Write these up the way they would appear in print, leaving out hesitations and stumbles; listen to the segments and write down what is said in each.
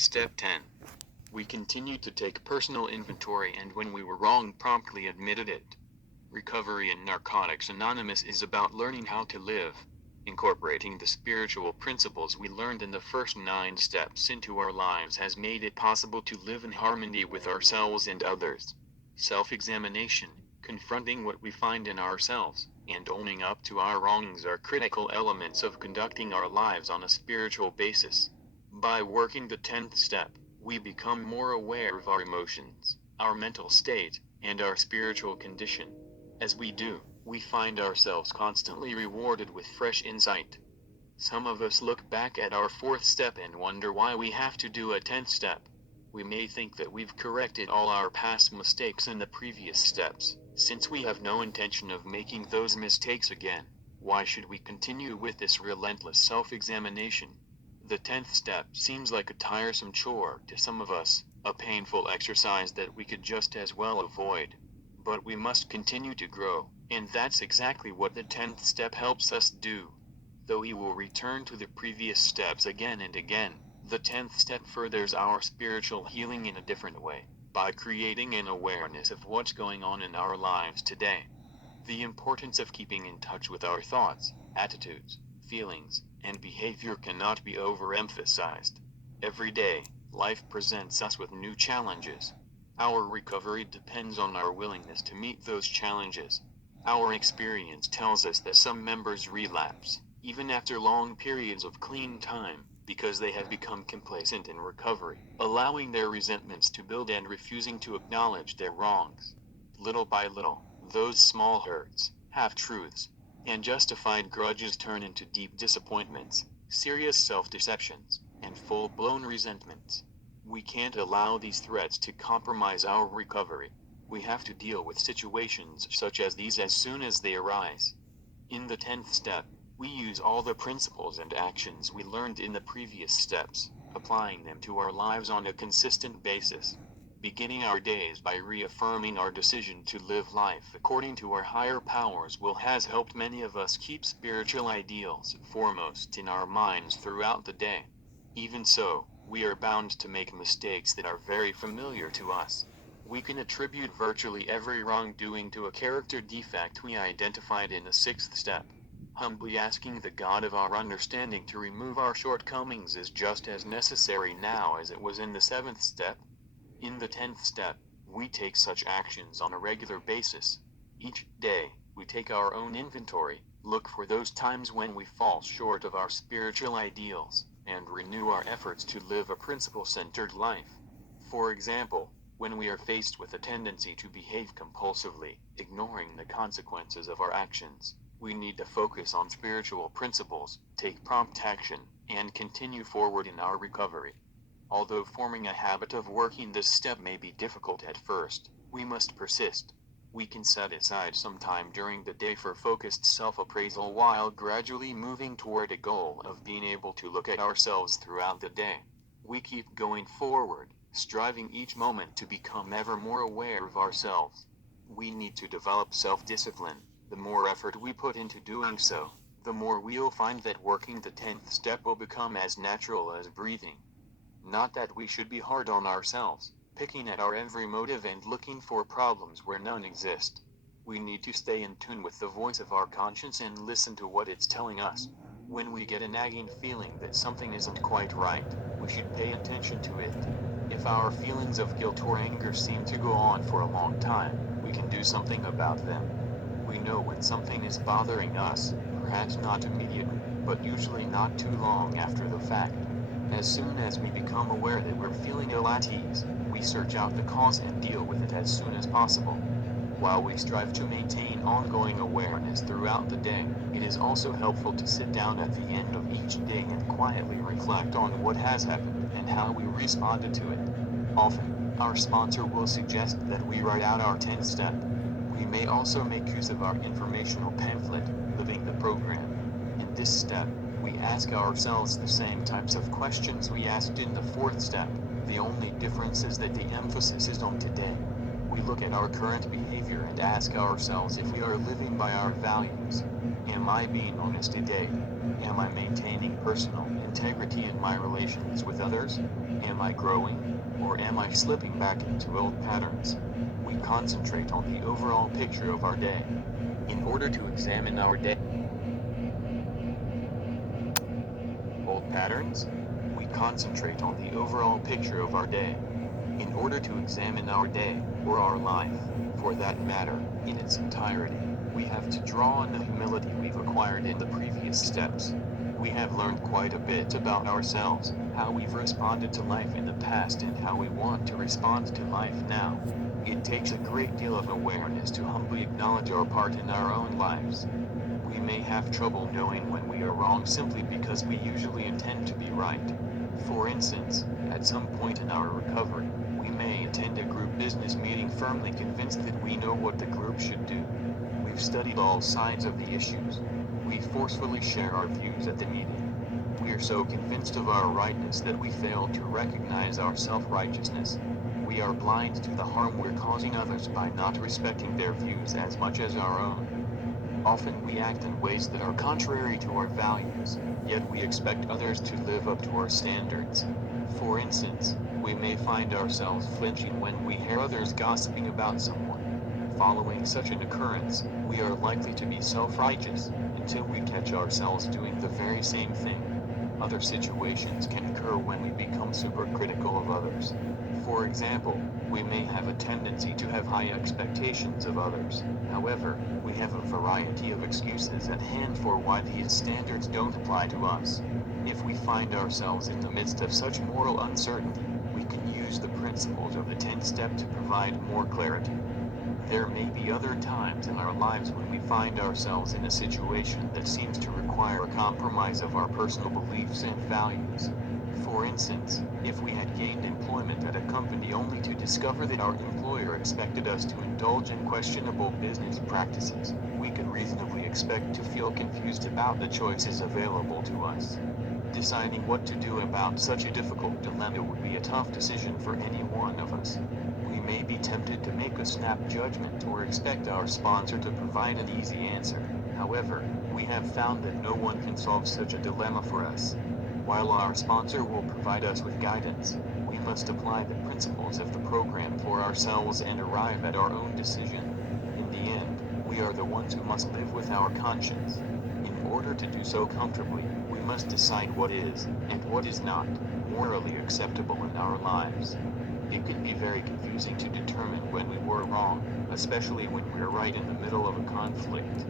Step 10. We continued to take personal inventory and when we were wrong promptly admitted it. Recovery in Narcotics Anonymous is about learning how to live, incorporating the spiritual principles we learned in the first 9 steps into our lives has made it possible to live in harmony with ourselves and others. Self-examination, confronting what we find in ourselves, and owning up to our wrongs are critical elements of conducting our lives on a spiritual basis. By working the 10th step, we become more aware of our emotions, our mental state, and our spiritual condition. As we do, we find ourselves constantly rewarded with fresh insight. Some of us look back at our 4th step and wonder why we have to do a 10th step. We may think that we've corrected all our past mistakes in the previous steps. Since we have no intention of making those mistakes again, why should we continue with this relentless self-examination? The 10th step seems like a tiresome chore to some of us, a painful exercise that we could just as well avoid. But we must continue to grow, and that's exactly what the 10th step helps us do. Though we will return to the previous steps again and again, the 10th step furthers our spiritual healing in a different way, by creating an awareness of what's going on in our lives today. The importance of keeping in touch with our thoughts, attitudes, feelings, and behavior cannot be overemphasized. Every day, life presents us with new challenges. Our recovery depends on our willingness to meet those challenges. Our experience tells us that some members relapse, even after long periods of clean time, because they have become complacent in recovery, allowing their resentments to build and refusing to acknowledge their wrongs. Little by little, those small hurts, half-truths, and justified grudges turn into deep disappointments, serious self-deceptions, and full-blown resentments. We can't allow these threats to compromise our recovery. We have to deal with situations such as these as soon as they arise. In the 10th step, we use all the principles and actions we learned in the previous steps, applying them to our lives on a consistent basis. Beginning our days by reaffirming our decision to live life according to our higher powers has helped many of us keep spiritual ideals foremost in our minds throughout the day. Even so, we are bound to make mistakes that are very familiar to us. We can attribute virtually every wrongdoing to a character defect we identified in the 6th step. Humbly asking the God of our understanding to remove our shortcomings is just as necessary now as it was in the 7th step. In the 10th step, we take such actions on a regular basis. Each day, we take our own inventory, look for those times when we fall short of our spiritual ideals, and renew our efforts to live a principle-centered life. For example, when we are faced with a tendency to behave compulsively, ignoring the consequences of our actions, we need to focus on spiritual principles, take prompt action, and continue forward in our recovery. Although forming a habit of working this step may be difficult at first, we must persist. We can set aside some time during the day for focused self-appraisal while gradually moving toward a goal of being able to look at ourselves throughout the day. We keep going forward, striving each moment to become ever more aware of ourselves. We need to develop self-discipline. The more effort we put into doing so, the more we'll find that working the 10th step will become as natural as breathing. Not that we should be hard on ourselves, picking at our every motive and looking for problems where none exist. We need to stay in tune with the voice of our conscience and listen to what it's telling us. When we get a nagging feeling that something isn't quite right, we should pay attention to it. If our feelings of guilt or anger seem to go on for a long time, we can do something about them. We know when something is bothering us, perhaps not immediately, but usually not too long after the fact. As soon as we become aware that we're feeling ill at ease, we search out the cause and deal with it as soon as possible. While we strive to maintain ongoing awareness throughout the day, it is also helpful to sit down at the end of each day and quietly reflect on what has happened and how we responded to it. Often, our sponsor will suggest that we write out our 10th step. We may also make use of our informational pamphlet, Living the Program. In this step, we ask ourselves the same types of questions we asked in the 4th step. The only difference is that the emphasis is on today. We look at our current behavior and ask ourselves if we are living by our values. Am I being honest today? Am I maintaining personal integrity in my relations with others? Am I growing, or am I slipping back into old patterns? We concentrate on the overall picture of our day. In order to examine our day, old patterns? We concentrate on the overall picture of our day. In order to examine our day, or our life, for that matter, in its entirety, we have to draw on the humility we've acquired in the previous steps. We have learned quite a bit about ourselves, how we've responded to life in the past and how we want to respond to life now. It takes a great deal of awareness to humbly acknowledge our part in our own lives. We may have trouble knowing when we are wrong simply because we usually intend to be right. For instance, at some point in our recovery, we may attend a group business meeting firmly convinced that we know what the group should do. We've studied all sides of the issues. We forcefully share our views at the meeting. We're so convinced of our rightness that we fail to recognize our self-righteousness. We are blind to the harm we're causing others by not respecting their views as much as our own. Often we act in ways that are contrary to our values, yet we expect others to live up to our standards. For instance, we may find ourselves flinching when we hear others gossiping about someone. Following such an occurrence, we are likely to be self-righteous, until we catch ourselves doing the very same thing. Other situations can occur when we become supercritical of others. For example, we may have a tendency to have high expectations of others. However, we have a variety of excuses at hand for why these standards don't apply to us. If we find ourselves in the midst of such moral uncertainty, we can use the principles of the 10th step to provide more clarity. There may be other times in our lives when we find ourselves in a situation that seems to require a compromise of our personal beliefs and values. For instance, if we had gained employment at a company only to discover that our employer expected us to indulge in questionable business practices, we could reasonably expect to feel confused about the choices available to us. Deciding what to do about such a difficult dilemma would be a tough decision for any one of us. We may be tempted to make a snap judgment or expect our sponsor to provide an easy answer. However, we have found that no one can solve such a dilemma for us. While our sponsor will provide us with guidance, we must apply the principles of the program for ourselves and arrive at our own decision. In the end, we are the ones who must live with our conscience. In order to do so comfortably, we must decide what is, and what is not, morally acceptable in our lives. It can be very confusing to determine when we were wrong, especially when we're right in the middle of a conflict.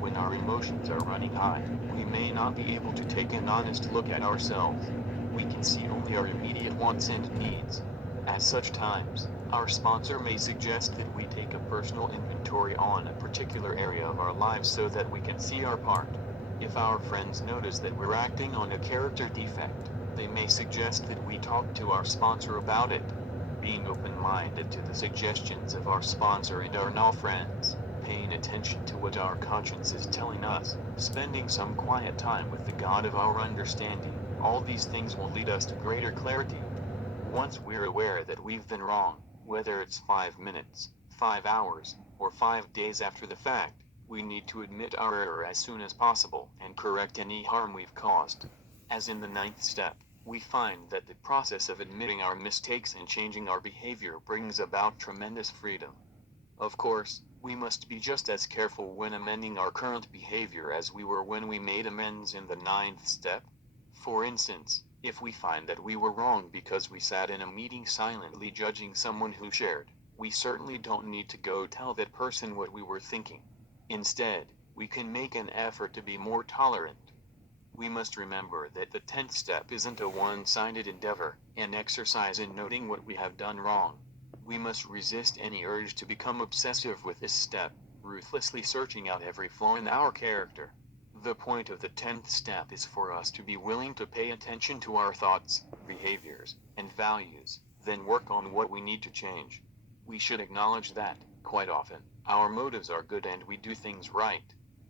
When our emotions are running high, we may not be able to take an honest look at ourselves. We can see only our immediate wants and needs. At such times, our sponsor may suggest that we take a personal inventory on a particular area of our lives so that we can see our part. If our friends notice that we're acting on a character defect, they may suggest that we talk to our sponsor about it. Being open-minded to the suggestions of our sponsor and our now friends, paying attention to what our conscience is telling us, spending some quiet time with the God of our understanding, all these things will lead us to greater clarity. Once we're aware that we've been wrong, whether it's 5 minutes, 5 hours, or 5 days after the fact, we need to admit our error as soon as possible and correct any harm we've caused. As in the 9th step, we find that the process of admitting our mistakes and changing our behavior brings about tremendous freedom. Of course, we must be just as careful when amending our current behavior as we were when we made amends in the 9th step. For instance, if we find that we were wrong because we sat in a meeting silently judging someone who shared, we certainly don't need to go tell that person what we were thinking. Instead, we can make an effort to be more tolerant. We must remember that the 10th step isn't a one-sided endeavor, an exercise in noting what we have done wrong. We must resist any urge to become obsessive with this step, ruthlessly searching out every flaw in our character. The point of the 10th step is for us to be willing to pay attention to our thoughts, behaviors, and values, then work on what we need to change. We should acknowledge that, quite often, our motives are good and we do things right.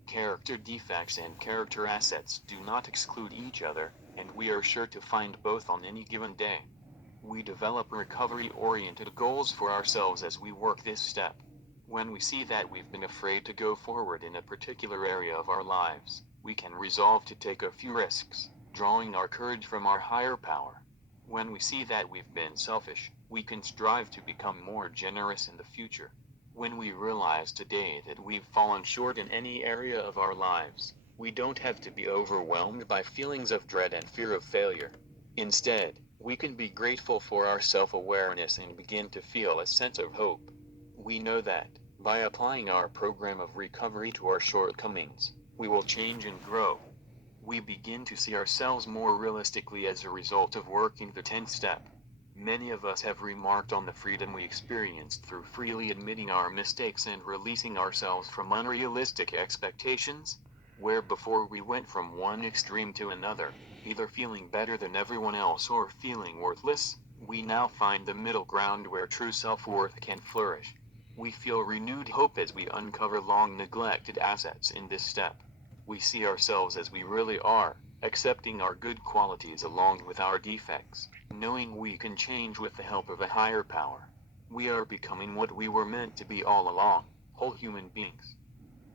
Character defects and character assets do not exclude each other, and we are sure to find both on any given day. We develop recovery-oriented goals for ourselves as we work this step. When we see that we've been afraid to go forward in a particular area of our lives, we can resolve to take a few risks. drawing our courage from our higher power. When we see that we've been selfish, we can strive to become more generous in the future. When we realize today that we've fallen short in any area of our lives, we don't have to be overwhelmed by feelings of dread and fear of failure. Instead, we can be grateful for our self-awareness and begin to feel a sense of hope. We know that, by applying our program of recovery to our shortcomings, we will change and grow. We begin to see ourselves more realistically as a result of working the 10th step. Many of us have remarked on the freedom we experienced through freely admitting our mistakes and releasing ourselves from unrealistic expectations, where before we went from one extreme to another, either feeling better than everyone else or feeling worthless. We now find the middle ground where true self-worth can flourish. We feel renewed hope as we uncover long neglected assets in this step. We see ourselves as we really are, accepting our good qualities along with our defects, knowing we can change with the help of a higher power. We are becoming what we were meant to be all along, whole human beings.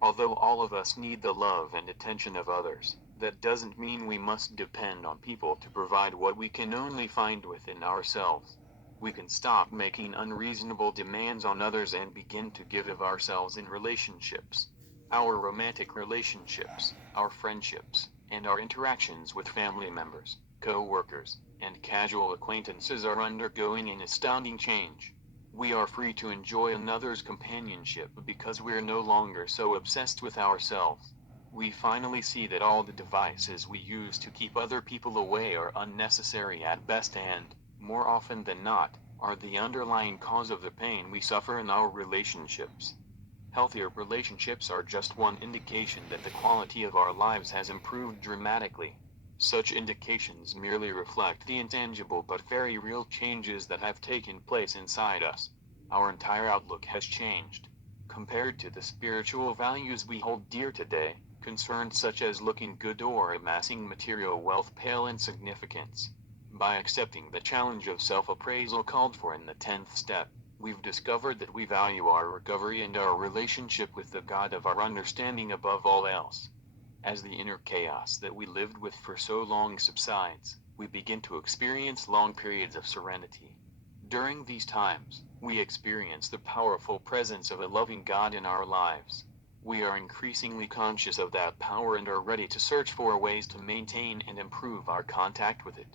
Although all of us need the love and attention of others, that doesn't mean we must depend on people to provide what we can only find within ourselves. We can stop making unreasonable demands on others and begin to give of ourselves in relationships. Our romantic relationships, our friendships, and our interactions with family members, co-workers, and casual acquaintances are undergoing an astounding change. We are free to enjoy another's companionship because we're no longer so obsessed with ourselves. We finally see that all the devices we use to keep other people away are unnecessary at best and, more often than not, are the underlying cause of the pain we suffer in our relationships. Healthier relationships are just one indication that the quality of our lives has improved dramatically. Such indications merely reflect the intangible but very real changes that have taken place inside us. Our entire outlook has changed. Compared to the spiritual values we hold dear today, concerns such as looking good or amassing material wealth pale in significance. By accepting the challenge of self-appraisal called for in the 10th step, we've discovered that we value our recovery and our relationship with the God of our understanding above all else. As the inner chaos that we lived with for so long subsides, we begin to experience long periods of serenity. During these times, we experience the powerful presence of a loving God in our lives. We are increasingly conscious of that power and are ready to search for ways to maintain and improve our contact with it.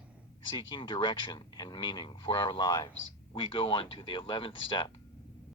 Seeking direction and meaning for our lives, we go on to the 11th step,